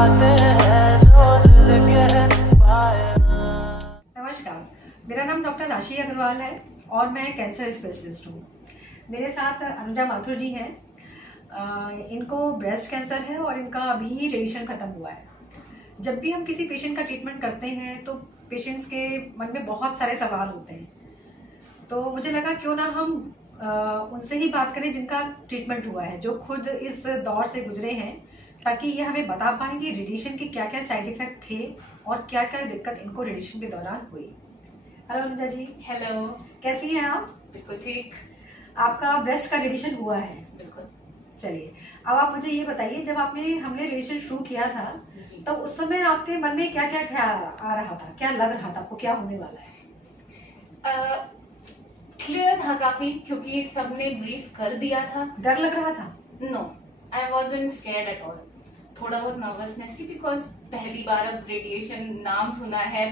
बातें हैं जो दिल कह पाए। नमस्कार, मेरा नाम डॉक्टर राशि अग्रवाल है और मैं कैंसर स्पेशलिस्ट हूँ। मेरे साथ अनुजा माथुर जी हैं। इनको ब्रेस्ट कैंसर है और इनका अभी रेडिएशन ख़त्म हुआ है। जब भी हम किसी पेशेंट का ट्रीटमेंट करते हैं तो पेशेंट्स के मन में बहुत सारे सवाल होते हैं, तो मुझे लगा क्यों ना हम उनसे ही बात करें जिनका ट्रीटमेंट हुआ है, जो खुद इस दौर से गुजरे हैं, ताकि ये हमें बता पाएं कि रेडिएशन के क्या क्या साइड इफ़ेक्ट थे और क्या क्या दिक्कत इनको रेडिएशन के दौरान हुई। हेलो अनुजा जी। हेलो। कैसी हैं आप? बिल्कुल ठीक। आपका ब्रेस्ट का रेडिएशन हुआ है? बिल्कुल। चलिए, अब आप मुझे ये बताइए, जब हमने रेडिएशन शुरू किया था तो उस समय आपके मन में क्या क्या ख्याल आ रहा था, क्या लग रहा था आपको, क्या होने वाला है? क्लियर था काफी, क्योंकि सबने ब्रीफ कर दिया था। डर लग रहा था? No, I wasn't scared at all. थोड़ा बहुत नर्वसनेस थी, बिकॉज पहली बार अब रेडिएशन नाम सुना है।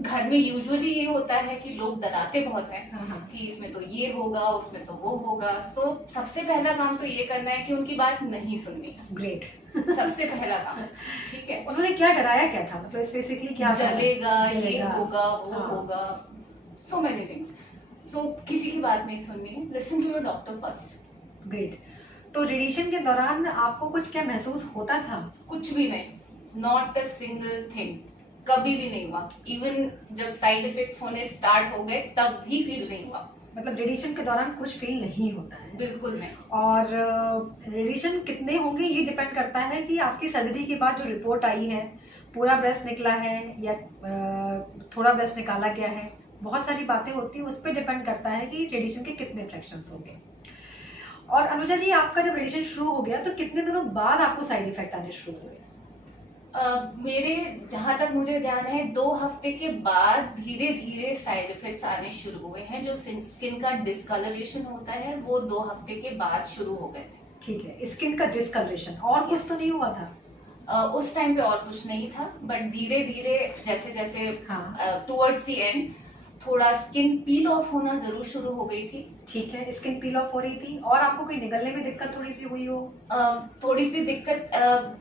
घर में यूजुअली ये होता है कि लोग डराते बहुत हैं कि इसमें तो ये होगा, उसमें तो वो होगा। सो सबसे पहला काम तो ये करना है कि उनकी बात नहीं सुननी है। ग्रेट। सबसे पहला काम, ठीक है। उन्होंने क्या डराया, क्या था, मतलब स्पेसिफिकली क्या? जलेगा, ये होगा, वो होगा, सो मेनी थिंग्स। सो किसी की बात नहीं सुननी है, listen to your doctor first. Great. तो रेडिएशन के दौरान आपको कुछ क्या महसूस होता था? कुछ भी नहीं, नॉट अ सिंगल थिंग, कभी भी नहीं हुआ। इवन जब साइड इफेक्ट्स होने स्टार्ट हो गए तब भी फील नहीं हुआ। मतलब रेडिएशन के दौरान कुछ फील नहीं होता है? बिल्कुल नहीं। और रेडिएशन कितने होंगे ये डिपेंड करता है कि आपकी सर्जरी के बाद जो रिपोर्ट आई है, पूरा ब्रेस्ट निकला है या थोड़ा ब्रेस्ट निकाला गया है, बहुत सारी बातें होती हैं, उस पर डिपेंड करता है कि रेडिएशन के कितने फ्रैक्शंस होंगे। और अनुजा जी, आपका जब रेडिएशन शुरू हो गया तो कितने दिनों बाद आपको साइड इफेक्ट आने शुरू हुए? मेरे जहां तक मुझे ध्यान है 2 हफ्ते के बाद धीरे धीरे साइड इफेक्ट्स आने शुरू हुए हैं। जो स्किन का डिस्कलरेशन होता है वो 2 हफ्ते के बाद शुरू हो गए थे। ठीक है, स्किन का डिस्कलरेशन, और कुछ तो नहीं हुआ था? उस टाइम पे और कुछ नहीं था, बट धीरे धीरे जैसे जैसे टुवर्ड्स द एंड थोड़ा स्किन पील ऑफ होना जरूर शुरू हो गई थी। ठीक है, स्किन पील ऑफ हो रही थी, और आपको कोई निगलने में दिक्कत थोड़ी सी हुई हो? थोड़ी सी दिक्कत,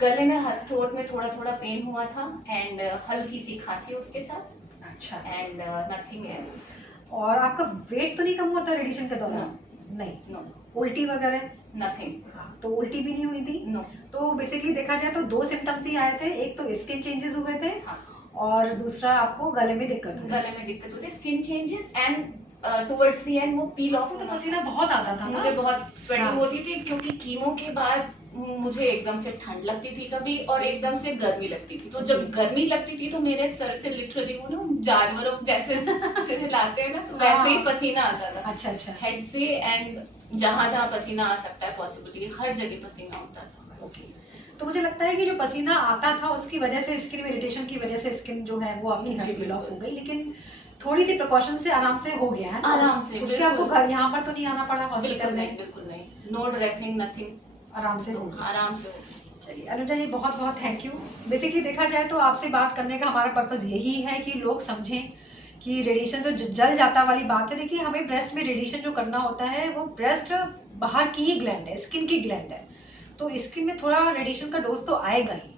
गले में, थ्रोट में थोड़ा थोड़ा पेन हुआ था, एंड हल्की सी खांसी उसके साथ। अच्छा। And nothing else. और आपका वेट तो नहीं कम हुआ था रेडिएशन के दौरान? नहीं। नो। उल्टी वगैरह? नथिंग। हाँ, तो उल्टी भी नहीं हुई थी? नो। तो बेसिकली देखा जाए तो 2 सिम्टम्स ही आए थे, एक तो स्किन चेंजेस हुए थे, हाँ। और दूसरा आपको गले में दिक्कत हुई। गले में दिक्कत होती है, skin changes, and towards the end वो पील ऑफ तो पसीना बहुत आता था, मुझे बहुत स्वेटिंग होती थी, क्योंकि कीमो के बाद मुझे एकदम से ठंड लगती थी कभी, और एकदम से गर्मी लगती थी। तो जब गर्मी लगती थी तो मेरे सर से लिटरली जानवरों जैसे सिर हिलाते हैं ना, तो वैसे ही पसीना आता था। अच्छा अच्छा। हेड से, एंड जहाँ जहाँ पसीना आ सकता है पॉसिबिलिटी, हर जगह पसीना होता था। ओके। तो मुझे लगता है कि जो पसीना आता था उसकी वजह से, स्किन में इरिटेशन की वजह से स्किन जो है वो आपकी पील ऑफ हो गई, लेकिन थोड़ी सी प्रिकॉशन से आराम से हो गया है ना? आराम से, उसके आपको घर यहाँ पर तो नहीं आना पड़ा हॉस्पिटल में? बिल्कुल नहीं, नो ड्रेसिंग, नथिंग, आराम से हो? आराम से हो। चलिए अनुजा जी, बहुत बहुत थैंक यू। बेसिकली देखा जाए तो आपसे बात करने का हमारा पर्पस यही है कि लोग समझें कि रेडिएशन जो जल जाता वाली बात है। देखिए, हमें ब्रेस्ट में रेडिएशन जो करना होता है, वो ब्रेस्ट बाहर की ही ग्लैंड है, स्किन की ग्लैंड है, तो स्किन में थोड़ा रेडिएशन का डोज तो आएगा ही,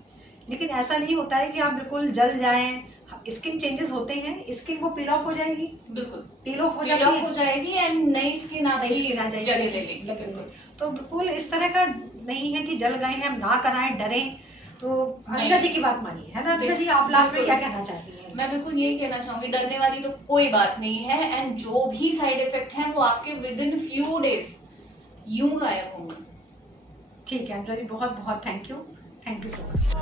लेकिन ऐसा नहीं होता है कि आप बिल्कुल जल जाएं। स्किन चेंजेस होते हैं, स्किन वो पील ऑफ हो जाएगी, बिल्कुल पील ऑफ हो जाएगी, एंड नई स्किन आपकी आ जाएगी, जगह ले लेगी। तो बिल्कुल इस तरह का नहीं है कि जल गए हैं हम ना कराएं, डरें। तो अनुजा जी की बात मानिए, है ना अनुजा जी? आप लास्ट में क्या कहना चाहती हैं? मैं बिल्कुल यही कहना चाहूंगी, डरने वाली तो कोई बात नहीं है, एंड जो भी साइड इफेक्ट है वो आपके विद इन फ्यू डेज यूं गायब होंगे। ठीक है अनुजा जी, बहुत बहुत थैंक यू सो मच।